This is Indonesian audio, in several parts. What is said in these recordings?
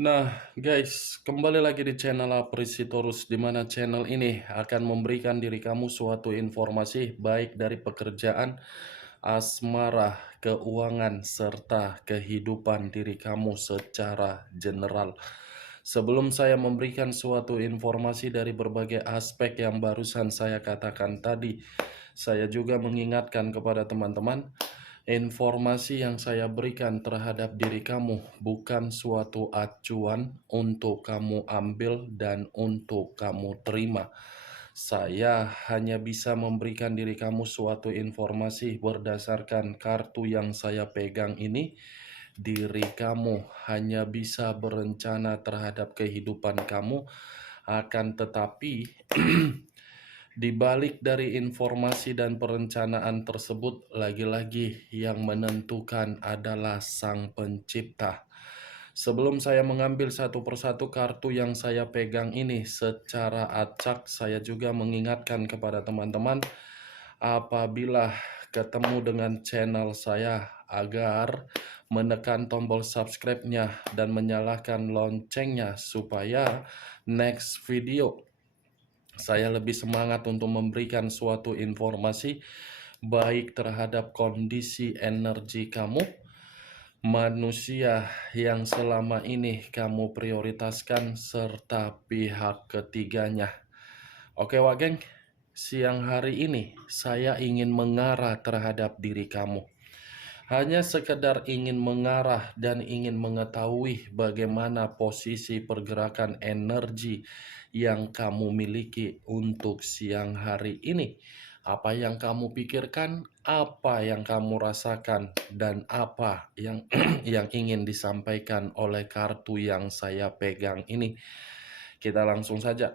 Nah, guys, kembali lagi di channel Aprisitorus, di mana channel ini akan memberikan diri kamu suatu informasi baik dari pekerjaan, asmara, keuangan, serta kehidupan diri kamu secara general. Sebelum saya memberikan suatu informasi dari berbagai aspek yang barusan saya katakan tadi, saya juga mengingatkan kepada teman-teman, informasi yang saya berikan terhadap diri kamu bukan suatu acuan untuk kamu ambil dan untuk kamu terima. Saya hanya bisa memberikan diri kamu suatu informasi berdasarkan kartu yang saya pegang ini. Diri kamu hanya bisa berencana terhadap kehidupan kamu, akan tetapi di balik dari informasi dan perencanaan tersebut, lagi-lagi yang menentukan adalah Sang Pencipta. Sebelum saya mengambil satu persatu kartu yang saya pegang ini secara acak, saya juga mengingatkan kepada teman-teman apabila ketemu dengan channel saya agar menekan tombol subscribe-nya dan menyalakan loncengnya supaya next video saya lebih semangat untuk memberikan suatu informasi baik terhadap kondisi energi kamu, manusia yang selama ini kamu prioritaskan, serta pihak ketiganya. Oke, Wak Geng, siang hari ini saya ingin mengarah terhadap diri kamu. Hanya sekedar ingin mengarah dan ingin mengetahui bagaimana posisi pergerakan energi yang kamu miliki untuk siang hari ini. Apa yang kamu pikirkan, apa yang kamu rasakan, dan apa yang yang ingin disampaikan oleh kartu yang saya pegang ini. Kita langsung saja.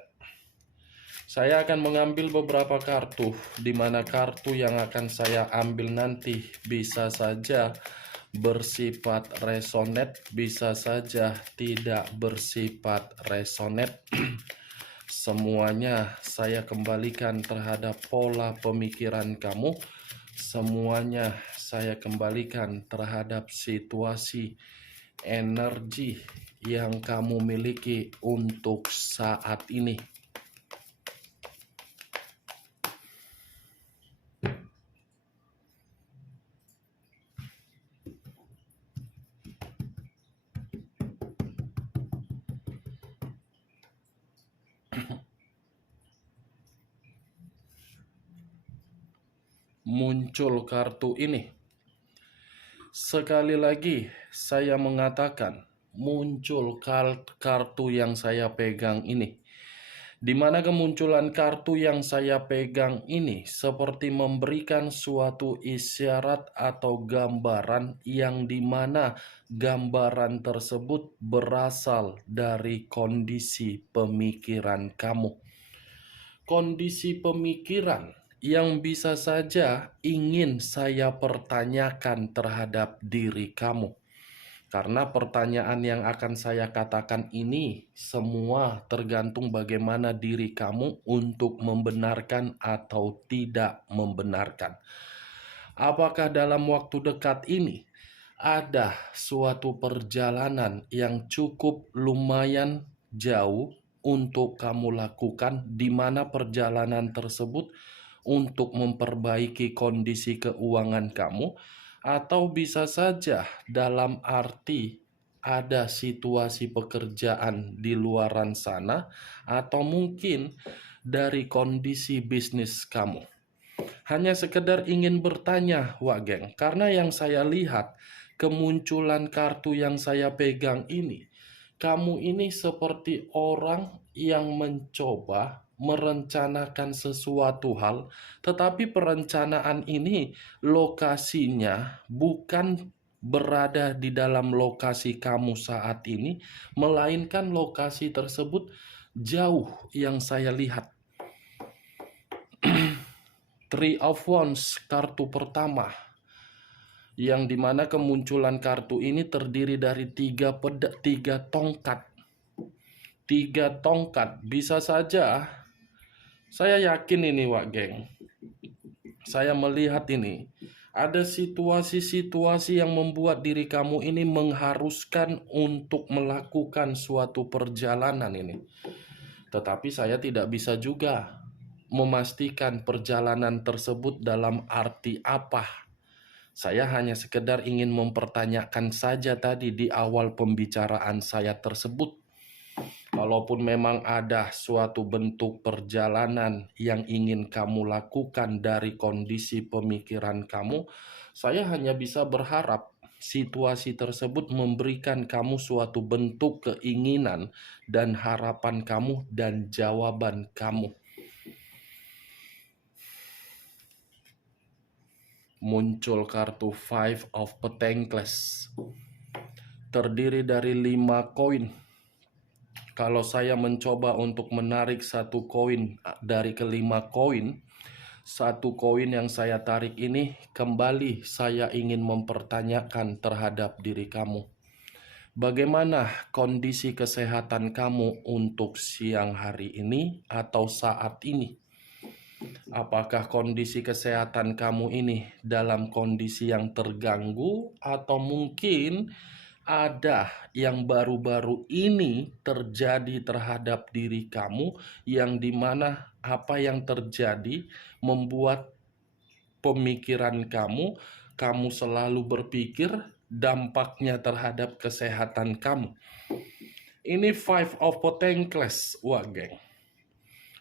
Saya akan mengambil beberapa kartu, di mana kartu yang akan saya ambil nanti bisa saja bersifat resonate, bisa saja tidak bersifat resonate. Semuanya saya kembalikan terhadap pola pemikiran kamu. Semuanya saya kembalikan terhadap situasi energi yang kamu miliki untuk saat ini. Muncul kartu ini. Sekali lagi saya mengatakan, muncul kartu yang saya pegang ini. Di mana kemunculan kartu yang saya pegang ini seperti memberikan suatu isyarat atau gambaran yang dimana gambaran tersebut berasal dari kondisi pemikiran kamu. Kondisi pemikiran yang bisa saja ingin saya pertanyakan terhadap diri kamu. Karena pertanyaan yang akan saya katakan ini semua tergantung bagaimana diri kamu untuk membenarkan atau tidak membenarkan. Apakah dalam waktu dekat ini ada suatu perjalanan yang cukup lumayan jauh untuk kamu lakukan, di mana perjalanan tersebut untuk memperbaiki kondisi keuangan kamu, atau bisa saja dalam arti ada situasi pekerjaan di luaran sana, atau mungkin dari kondisi bisnis kamu. Hanya sekedar ingin bertanya, Wak Geng, karena yang saya lihat kemunculan kartu yang saya pegang ini, kamu ini seperti orang yang mencoba merencanakan sesuatu hal, tetapi perencanaan ini lokasinya bukan berada di dalam lokasi kamu saat ini, melainkan lokasi tersebut jauh yang saya lihat. Three of Wands, kartu pertama, yang dimana kemunculan kartu ini terdiri dari tiga tongkat. Tiga tongkat, bisa saja, saya yakin ini Wak Geng, saya melihat ini Ada situasi-situasi yang membuat diri kamu ini mengharuskan untuk melakukan suatu perjalanan ini. Tetapi saya tidak bisa juga memastikan perjalanan tersebut dalam arti apa. Saya hanya sekedar ingin mempertanyakan saja tadi di awal pembicaraan saya tersebut. Kalaupun memang ada suatu bentuk perjalanan yang ingin kamu lakukan dari kondisi pemikiran kamu, saya hanya bisa berharap situasi tersebut memberikan kamu suatu bentuk keinginan dan harapan kamu dan jawaban kamu. Muncul kartu Five of Pentacles. Terdiri dari 5 koin. Kalau saya mencoba untuk menarik satu koin dari kelima koin, satu koin yang saya tarik ini kembali saya ingin mempertanyakan terhadap diri kamu. Bagaimana kondisi kesehatan kamu untuk siang hari ini atau saat ini? Apakah kondisi kesehatan kamu ini dalam kondisi yang terganggu atau mungkin ada yang baru-baru ini terjadi terhadap diri kamu yang dimana apa yang terjadi membuat pemikiran kamu selalu berpikir dampaknya terhadap kesehatan kamu. Ini Five of Pentacles, wah geng.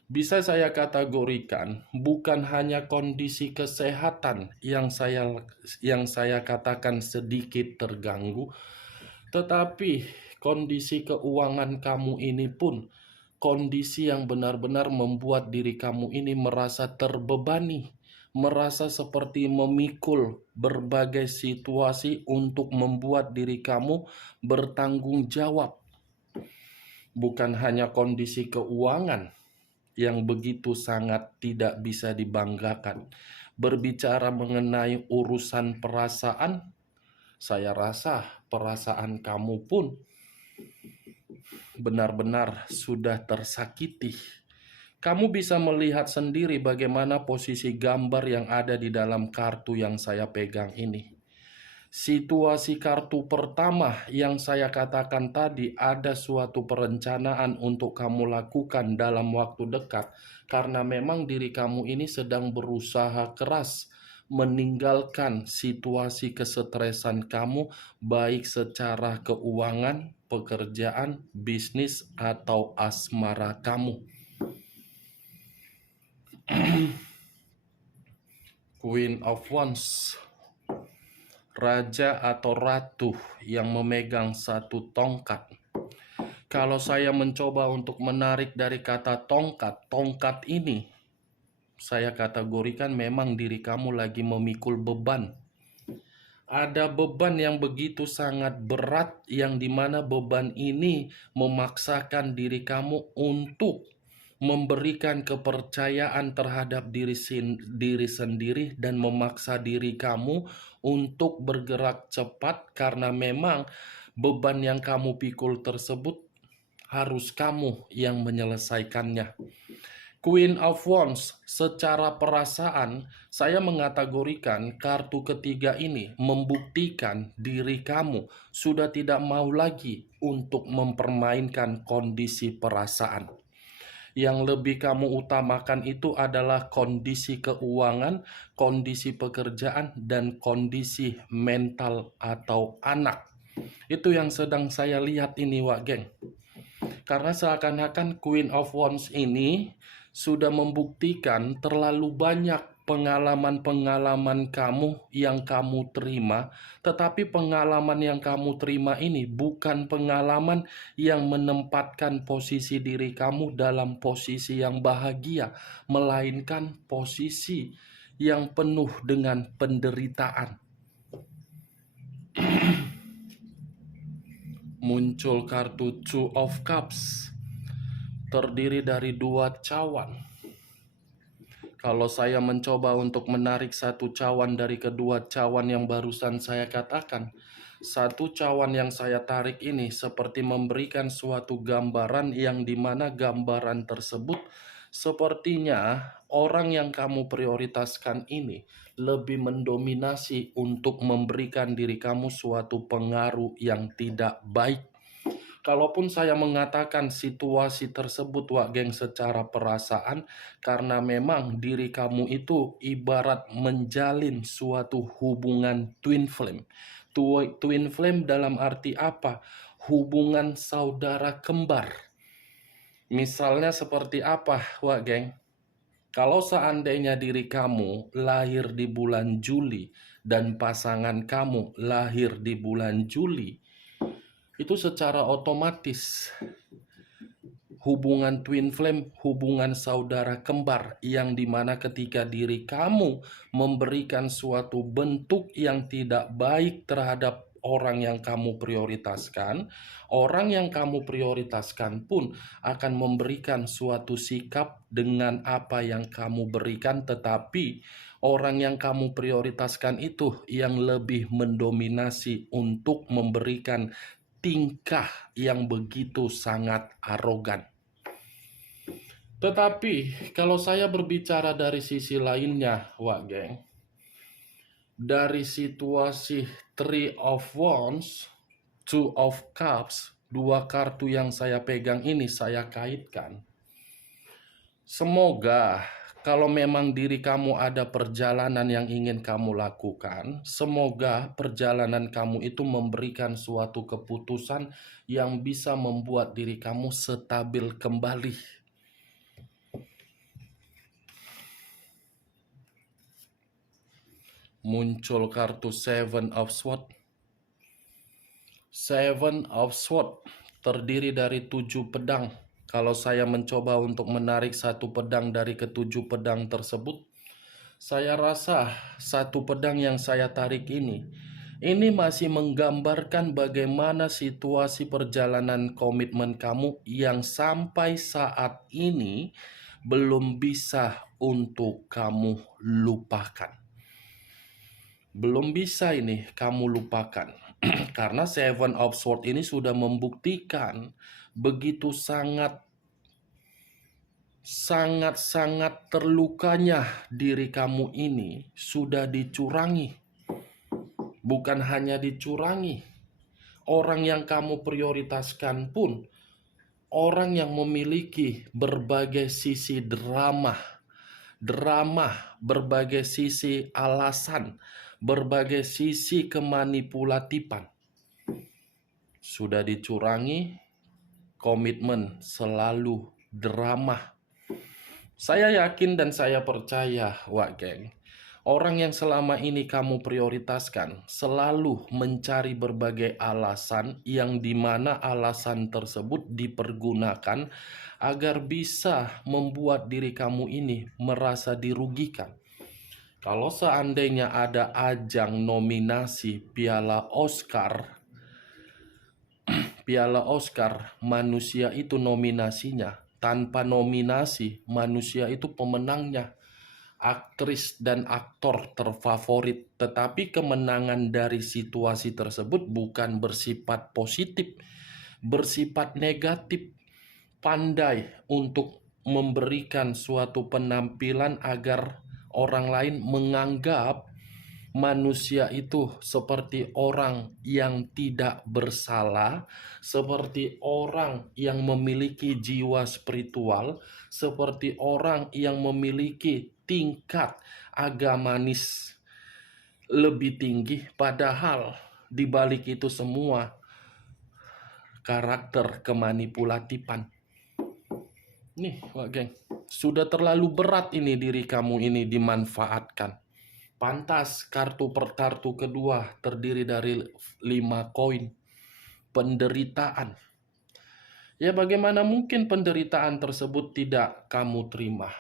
Bisa saya kategorikan bukan hanya kondisi kesehatan yang saya katakan sedikit terganggu, tetapi kondisi keuangan kamu ini pun kondisi yang benar-benar membuat diri kamu ini merasa terbebani, merasa seperti memikul berbagai situasi untuk membuat diri kamu bertanggung jawab. Bukan hanya kondisi keuangan yang begitu sangat tidak bisa dibanggakan. Berbicara mengenai urusan perasaan, saya rasa perasaan kamu pun benar-benar sudah tersakiti. Kamu bisa melihat sendiri bagaimana posisi gambar yang ada di dalam kartu yang saya pegang ini. Situasi kartu pertama yang saya katakan tadi, ada suatu perencanaan untuk kamu lakukan dalam waktu dekat, karena memang diri kamu ini sedang berusaha keras meninggalkan situasi kesetresan kamu, baik secara keuangan, pekerjaan, bisnis, atau asmara kamu. Queen of Wands, raja atau ratu yang memegang satu tongkat. Kalau saya mencoba untuk menarik dari kata tongkat, tongkat ini saya kategorikan memang diri kamu lagi memikul beban. Ada beban yang begitu sangat berat, yang dimana beban ini memaksakan diri kamu untuk memberikan kepercayaan terhadap diri sendiri dan memaksa diri kamu untuk bergerak cepat, karena memang beban yang kamu pikul tersebut harus kamu yang menyelesaikannya. Queen of Wands, secara perasaan saya mengategorikan kartu ketiga ini membuktikan diri kamu sudah tidak mau lagi untuk mempermainkan kondisi perasaan. Yang lebih kamu utamakan itu adalah kondisi keuangan, kondisi pekerjaan, dan kondisi mental atau anak. Itu yang sedang saya lihat ini, Wak Geng. Karena seakan-akan Queen of Wands ini sudah membuktikan terlalu banyak pengalaman-pengalaman kamu yang kamu terima, tetapi pengalaman yang kamu terima ini bukan pengalaman yang menempatkan posisi diri kamu dalam posisi yang bahagia, melainkan posisi yang penuh dengan penderitaan. Muncul kartu Two of Cups, terdiri dari 2 cawan. Kalau saya mencoba untuk menarik satu cawan dari kedua cawan yang barusan saya katakan, satu cawan yang saya tarik ini seperti memberikan suatu gambaran yang dimana gambaran tersebut sepertinya orang yang kamu prioritaskan ini lebih mendominasi untuk memberikan diri kamu suatu pengaruh yang tidak baik. Kalaupun saya mengatakan situasi tersebut, Wak Geng, secara perasaan, karena memang diri kamu itu ibarat menjalin suatu hubungan twin flame. Twin flame dalam arti apa? Hubungan saudara kembar. Misalnya seperti apa, Wak Geng? Kalau seandainya diri kamu lahir di bulan Juli dan pasangan kamu lahir di bulan Juli, itu secara otomatis hubungan twin flame, hubungan saudara kembar, yang dimana ketika diri kamu memberikan suatu bentuk yang tidak baik terhadap orang yang kamu prioritaskan, orang yang kamu prioritaskan pun akan memberikan suatu sikap dengan apa yang kamu berikan, tetapi orang yang kamu prioritaskan itu yang lebih mendominasi untuk memberikan tingkah yang begitu sangat arogan. Tetapi kalau saya berbicara dari sisi lainnya, Wak Geng, dari situasi Three of Wands, Two of Cups, dua kartu yang saya pegang ini saya kaitkan. Semoga kalau memang diri kamu ada perjalanan yang ingin kamu lakukan, semoga perjalanan kamu itu memberikan suatu keputusan yang bisa membuat diri kamu stabil kembali. Muncul kartu Seven of Swords. Seven of Swords terdiri dari 7 pedang. Kalau saya mencoba untuk menarik satu pedang dari ketujuh pedang tersebut, saya rasa satu pedang yang saya tarik ini masih menggambarkan bagaimana situasi perjalanan komitmen kamu yang sampai saat ini belum bisa untuk kamu lupakan. Belum bisa ini kamu lupakan. Karena Seven of Swords ini sudah membuktikan begitu sangat terlukanya diri kamu ini sudah dicurangi. Bukan hanya dicurangi, orang yang kamu prioritaskan pun orang yang memiliki berbagai sisi drama, berbagai sisi alasan, berbagai sisi kemanipulatifan. Sudah dicurangi, komitmen selalu drama. Saya yakin dan saya percaya, Wak Geng, orang yang selama ini kamu prioritaskan selalu mencari berbagai alasan yang dimana alasan tersebut dipergunakan agar bisa membuat diri kamu ini merasa dirugikan. Kalau seandainya ada ajang nominasi Piala Oscar, manusia itu nominasinya. Tanpa nominasi, manusia itu pemenangnya. Aktris dan aktor terfavorit. Tetapi kemenangan dari situasi tersebut bukan bersifat positif, bersifat negatif. Pandai untuk memberikan suatu penampilan agar orang lain menganggap manusia itu seperti orang yang tidak bersalah, seperti orang yang memiliki jiwa spiritual, seperti orang yang memiliki tingkat agamanis lebih tinggi, padahal di balik itu semua karakter kemanipulatifan. Nih, Wak Geng, sudah terlalu berat ini diri kamu ini dimanfaatkan. Pantas kartu per kartu kedua terdiri dari 5 koin. Penderitaan. Ya, bagaimana mungkin penderitaan tersebut tidak kamu terima?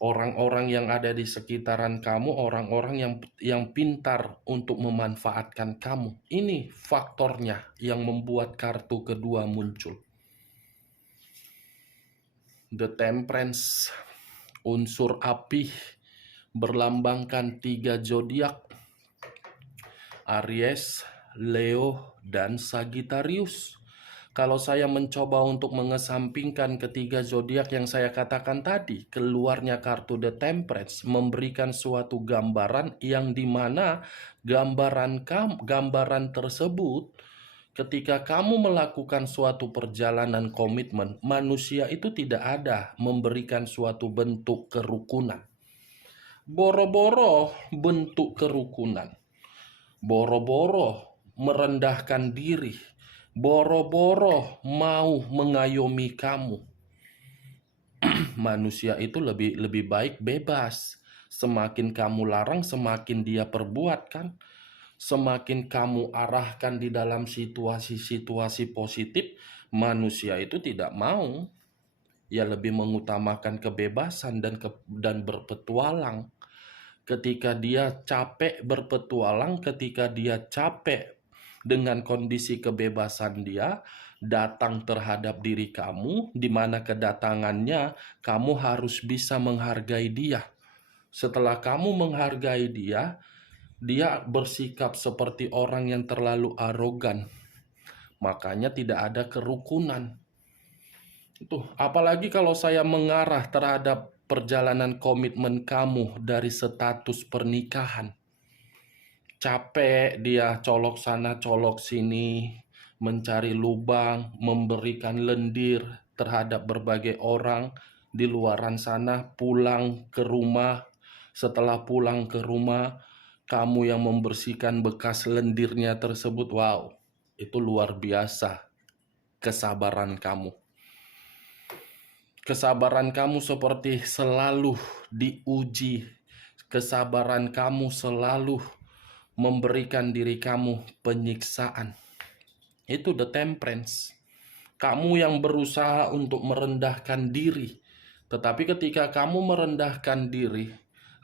Orang-orang yang ada di sekitaran kamu, orang-orang yang pintar untuk memanfaatkan kamu. Ini faktornya yang membuat kartu kedua muncul. The Temperance, unsur api, berlambangkan 3 zodiak, Aries, Leo, dan Sagittarius. Kalau saya mencoba untuk mengesampingkan ketiga zodiak yang saya katakan tadi, keluarnya kartu The Temperance memberikan suatu gambaran yang dimana gambaran tersebut ketika kamu melakukan suatu perjalanan komitmen, manusia itu tidak ada memberikan suatu bentuk kerukunan. Boro-boro bentuk kerukunan, boro-boro merendahkan diri, boro-boro mau mengayomi kamu. Manusia itu lebih baik bebas. Semakin kamu larang, semakin dia perbuat kan. Semakin kamu arahkan di dalam situasi-situasi positif, manusia itu tidak mau. Ya lebih mengutamakan kebebasan dan berpetualang. Ketika dia capek berpetualang, ketika dia capek dengan kondisi kebebasan dia, datang terhadap diri kamu, di mana kedatangannya kamu harus bisa menghargai dia. Setelah kamu menghargai dia, dia bersikap seperti orang yang terlalu arogan. Makanya tidak ada kerukunan. Itu apalagi kalau saya mengarah terhadap perjalanan komitmen kamu dari status pernikahan. Capek dia colok sana colok sini, mencari lubang, memberikan lendir terhadap berbagai orang di luaran sana, pulang ke rumah. Setelah pulang ke rumah, kamu yang membersihkan bekas lendirnya tersebut. Wow, itu luar biasa kesabaran kamu. Kesabaran kamu seperti selalu diuji. Kesabaran kamu selalu memberikan diri kamu penyiksaan. Itu The Temperance. Kamu yang berusaha untuk merendahkan diri. Tetapi ketika kamu merendahkan diri,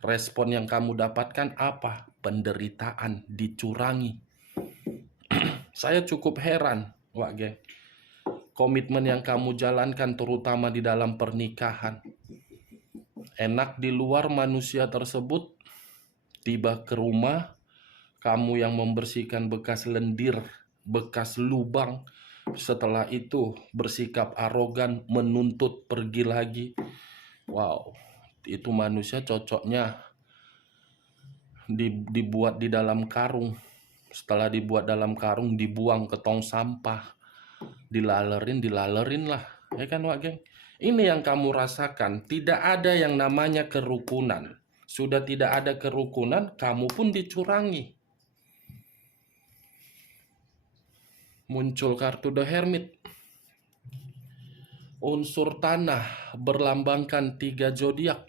respon yang kamu dapatkan apa? Penderitaan, dicurangi. Saya cukup heran, Wak Geng. Komitmen yang kamu jalankan terutama di dalam pernikahan. Enak di luar manusia tersebut, tiba ke rumah, kamu yang membersihkan bekas lendir, bekas lubang. Setelah itu bersikap arogan, menuntut pergi lagi. Wow, itu manusia cocoknya dibuat di dalam karung. Setelah dibuat dalam karung, dibuang ke tong sampah. Dilalerin lah. Ya kan Wak Geng? Ini yang kamu rasakan. Tidak ada yang namanya kerukunan. Sudah tidak ada kerukunan, kamu pun dicurangi. Muncul kartu The Hermit. Unsur tanah berlambangkan 3 zodiak.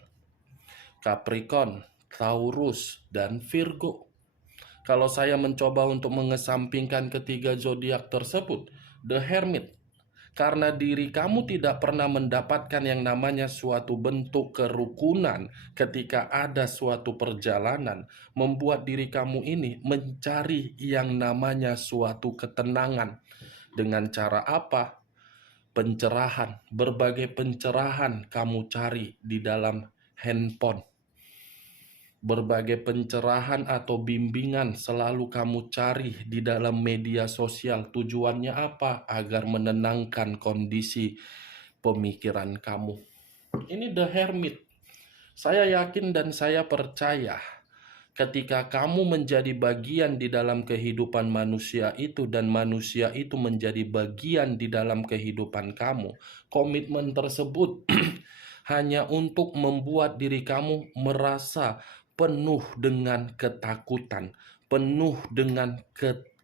Capricorn, Taurus, dan Virgo. Kalau saya mencoba untuk mengesampingkan ketiga zodiak tersebut, The Hermit, karena diri kamu tidak pernah mendapatkan yang namanya suatu bentuk kerukunan ketika ada suatu perjalanan, membuat diri kamu ini mencari yang namanya suatu ketenangan. Dengan cara apa? Pencerahan. Berbagai pencerahan kamu cari di dalam handphone. Berbagai pencerahan atau bimbingan selalu kamu cari di dalam media sosial. Tujuannya apa? Agar menenangkan kondisi pemikiran kamu. Ini The Hermit. Saya yakin dan saya percaya ketika kamu menjadi bagian di dalam kehidupan manusia itu dan manusia itu menjadi bagian di dalam kehidupan kamu, komitmen tersebut hanya untuk membuat diri kamu merasa penuh dengan ketakutan, penuh dengan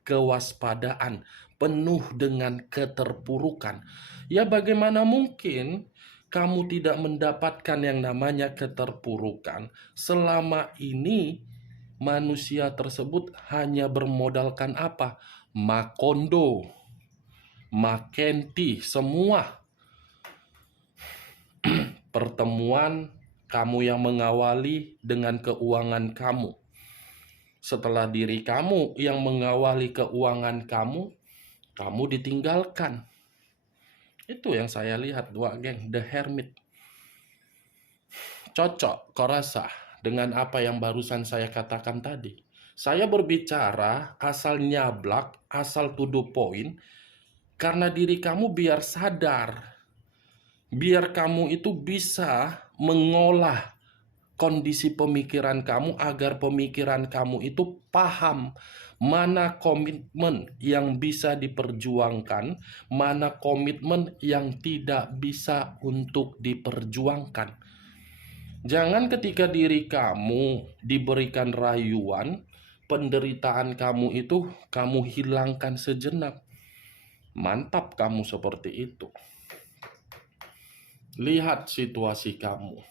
kewaspadaan, penuh dengan keterpurukan. Ya bagaimana mungkin kamu tidak mendapatkan yang namanya keterpurukan selama ini manusia tersebut hanya bermodalkan apa? Makondo, Makenti, semua pertemuan kamu yang mengawali dengan keuangan kamu. Setelah diri kamu yang mengawali keuangan kamu, kamu ditinggalkan. Itu yang saya lihat, Wak Geng, The Hermit. Cocok, kau rasa, dengan apa yang barusan saya katakan tadi. Saya berbicara asal nyablak, asal to the point, Karena diri kamu biar sadar, biar kamu itu bisa mengolah kondisi pemikiran kamu agar pemikiran kamu itu paham mana komitmen yang bisa diperjuangkan, mana komitmen yang tidak bisa untuk diperjuangkan. Jangan ketika diri kamu diberikan rayuan, penderitaan kamu itu kamu hilangkan sejenak. Mantap kamu seperti itu. Lihat situasi kamu.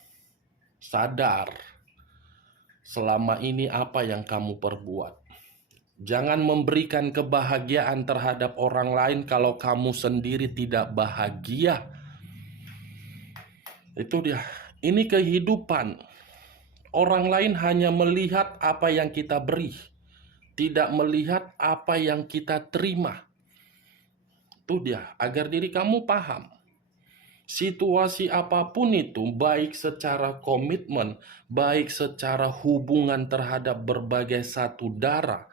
Sadar selama ini apa yang kamu perbuat. Jangan memberikan kebahagiaan terhadap orang lain kalau kamu sendiri tidak bahagia. Itu dia. Ini kehidupan. Orang lain hanya melihat apa yang kita beri, tidak melihat apa yang kita terima. Itu dia, agar diri kamu paham. Situasi apapun itu, baik secara komitmen, baik secara hubungan terhadap berbagai satu darah,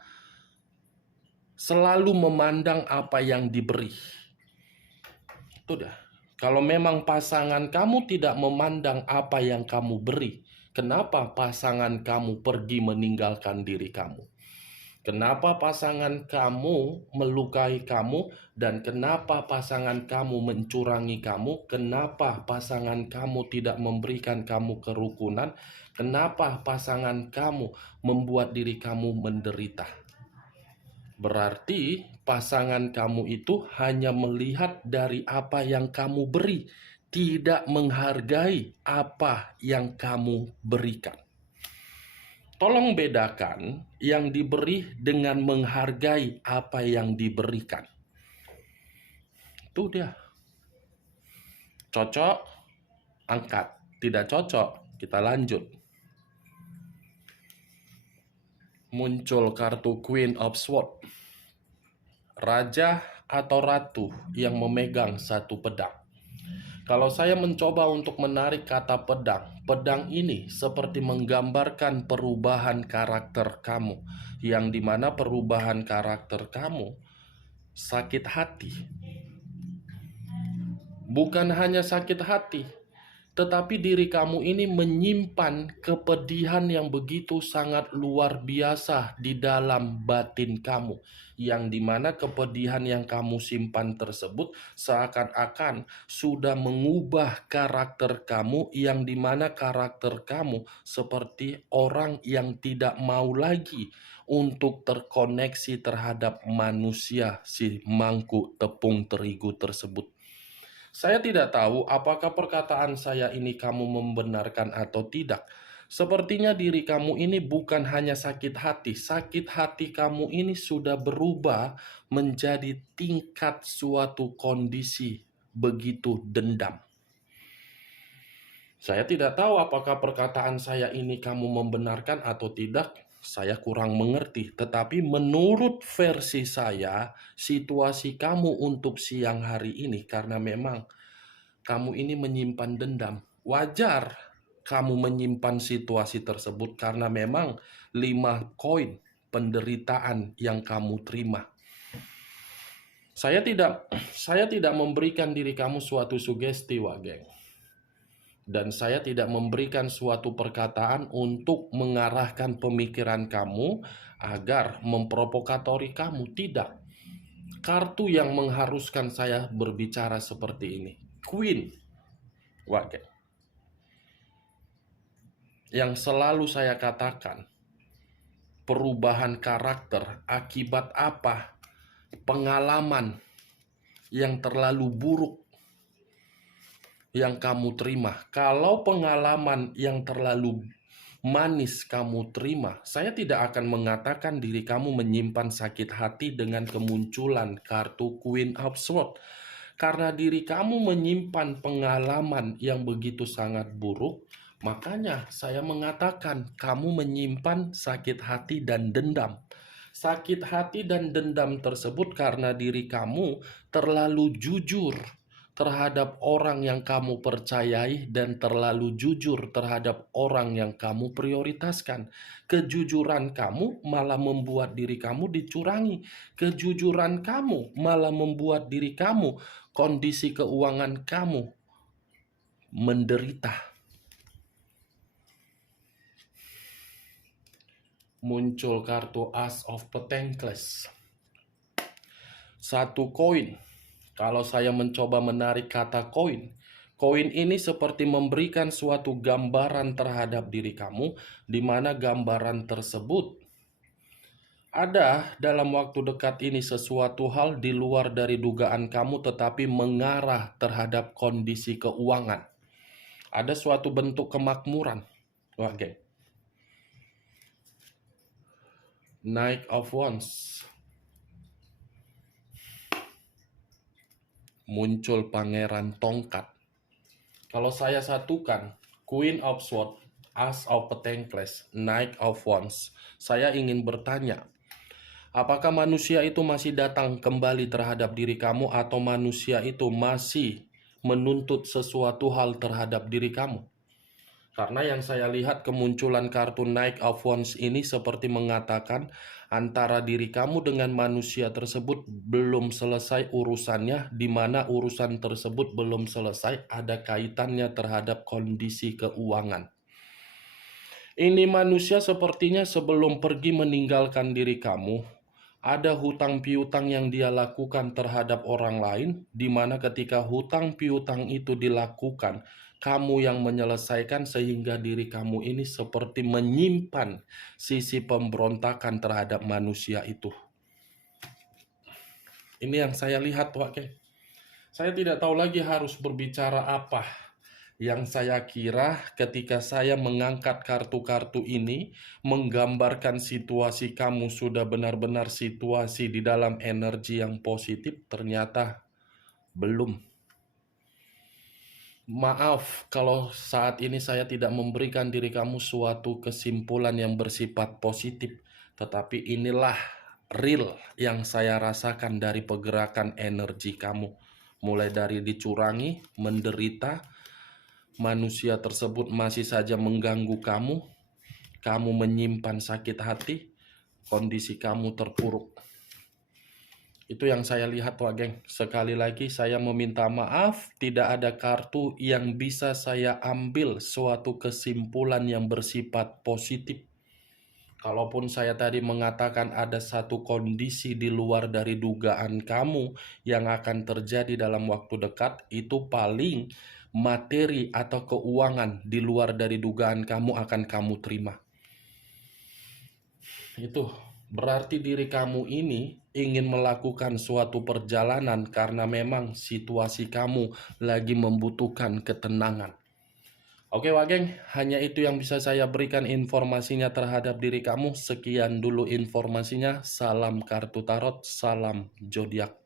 selalu memandang apa yang diberi. Itu dah. Kalau memang pasangan kamu tidak memandang apa yang kamu beri, kenapa pasangan kamu pergi meninggalkan diri kamu? Kenapa pasangan kamu melukai kamu? Dan kenapa pasangan kamu mencurangi kamu? Kenapa pasangan kamu tidak memberikan kamu kerukunan? Kenapa pasangan kamu membuat diri kamu menderita? Berarti pasangan kamu itu hanya melihat dari apa yang kamu beri, tidak menghargai apa yang kamu berikan. Tolong bedakan yang diberi dengan menghargai apa yang diberikan. Itu dia. Cocok, angkat. Tidak cocok, kita lanjut. Muncul kartu Queen of Swords. Raja atau ratu yang memegang satu pedang. Kalau saya mencoba untuk menarik kata pedang, pedang ini seperti menggambarkan perubahan karakter kamu, yang dimana perubahan karakter kamu sakit hati. Bukan hanya sakit hati, tetapi diri kamu ini menyimpan kepedihan yang begitu sangat luar biasa di dalam batin kamu, yang dimana kepedihan yang kamu simpan tersebut seakan-akan sudah mengubah karakter kamu, yang dimana karakter kamu seperti orang yang tidak mau lagi untuk terkoneksi terhadap manusia, si mangkuk tepung terigu tersebut. Saya tidak tahu apakah perkataan saya ini kamu membenarkan atau tidak. Sepertinya diri kamu ini bukan hanya sakit hati kamu ini sudah berubah menjadi tingkat suatu kondisi begitu dendam. Saya tidak tahu apakah perkataan saya ini kamu membenarkan atau tidak. Saya kurang mengerti, tetapi menurut versi saya, situasi kamu untuk siang hari ini, karena memang kamu ini menyimpan dendam. Wajar kamu menyimpan situasi tersebut karena memang 5 koin penderitaan yang kamu terima. Saya tidak memberikan diri kamu suatu sugesti, Wak Geng. Dan saya tidak memberikan suatu perkataan untuk mengarahkan pemikiran kamu agar memprovokatori kamu. Tidak. Kartu yang mengharuskan saya berbicara seperti ini. Queen. Wak. Yang selalu saya katakan, perubahan karakter akibat apa? Pengalaman yang terlalu buruk yang kamu terima. Kalau pengalaman yang terlalu manis kamu terima, saya tidak akan mengatakan diri kamu menyimpan sakit hati dengan kemunculan kartu Queen of Swords. Karena diri kamu menyimpan pengalaman yang begitu sangat buruk, makanya saya mengatakan kamu menyimpan sakit hati dan dendam. Sakit hati dan dendam tersebut karena diri kamu terlalu jujur, terhadap orang yang kamu percayai dan terlalu jujur terhadap orang yang kamu prioritaskan. Kejujuran kamu malah membuat diri kamu dicurangi. Kejujuran kamu malah membuat diri kamu, kondisi keuangan kamu menderita. Muncul kartu Ace of Pentacles. Satu koin. Kalau saya mencoba menarik kata koin, koin ini seperti memberikan suatu gambaran terhadap diri kamu, di mana gambaran tersebut ada dalam waktu dekat ini sesuatu hal di luar dari dugaan kamu, tetapi mengarah terhadap kondisi keuangan. Ada suatu bentuk kemakmuran. Oke. Knight of Wands. Muncul pangeran tongkat. Kalau saya satukan Queen of Swords, Ace of Pentacles, Knight of Wands, saya ingin bertanya, apakah manusia itu masih datang kembali terhadap diri kamu, atau manusia itu masih menuntut sesuatu hal terhadap diri kamu? Karena yang saya lihat kemunculan kartu Knight of Wands ini seperti mengatakan antara diri kamu dengan manusia tersebut belum selesai urusannya, di mana urusan tersebut belum selesai ada kaitannya terhadap kondisi keuangan. Ini manusia sepertinya sebelum pergi meninggalkan diri kamu, ada hutang piutang yang dia lakukan terhadap orang lain, di mana ketika hutang piutang itu dilakukan, kamu yang menyelesaikan, sehingga diri kamu ini seperti menyimpan sisi pemberontakan terhadap manusia itu. Ini yang saya lihat, Wak. Saya tidak tahu lagi harus berbicara apa. Yang saya kira ketika saya mengangkat kartu-kartu ini, menggambarkan situasi kamu sudah benar-benar situasi di dalam energi yang positif, ternyata belum. Maaf kalau saat ini saya tidak memberikan diri kamu suatu kesimpulan yang bersifat positif, tetapi inilah real yang saya rasakan dari pergerakan energi kamu. Mulai dari dicurangi, menderita, manusia tersebut masih saja mengganggu kamu, kamu menyimpan sakit hati, kondisi kamu terpuruk. Itu yang saya lihat, Wak Geng. Sekali lagi saya meminta maaf, tidak ada kartu yang bisa saya ambil suatu kesimpulan yang bersifat positif. Kalaupun saya tadi mengatakan ada satu kondisi di luar dari dugaan kamu yang akan terjadi dalam waktu dekat, itu paling materi atau keuangan di luar dari dugaan kamu akan kamu terima. Itu berarti diri kamu ini ingin melakukan suatu perjalanan karena memang situasi kamu lagi membutuhkan ketenangan. Oke, Wak Geng, hanya itu yang bisa saya berikan informasinya terhadap diri kamu. Sekian dulu informasinya. Salam kartu tarot, salam zodiak.